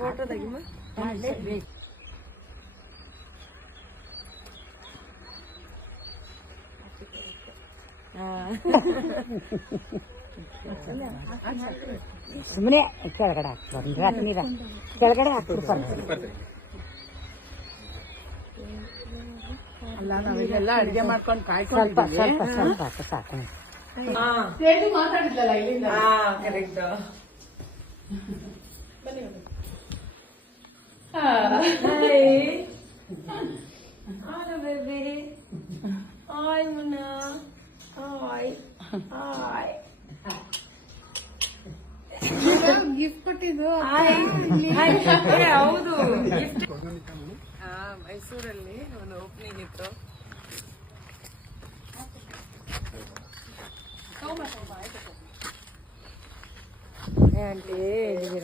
Photo ತೆಗಿಮ್ಮ. ಸುಮ್ಮನೆ ಕೆಳಗಡೆ ಹಾಕ್ಬಾರ್ದು ರಾತ್ರಿ ನೀರ ಕೆಳಗಡೆ ಹಾಕ್ಬಿಡ್ಬಾರ್ದು. ಅಲ್ಲ ನಾವಿಲ್ಲೆಲ್ಲ ಅಡ್ಗೆ ಮಾಡ್ಕೊಂಡು ಸ್ವಲ್ಪ ಸ್ವಲ್ಪ ಸ್ವಲ್ಪ ಹಾಕು ಸಾಕು. ಮಾತಾಡಿದ್ಲಲ್ಲ ಇಲ್ಲಿಂದ. Correct. Hello baby. Hi Muna. Hi. Hi. Gift ಕೊಟ್ಟಿದ್ದು. ಹೌದು ಗಿಫ್ಟ್. ಮೈಸೂರಲ್ಲಿ ಒಂದು ಓಪನಿಂಗ್ ಇತ್ತು. ಆಂಟಿ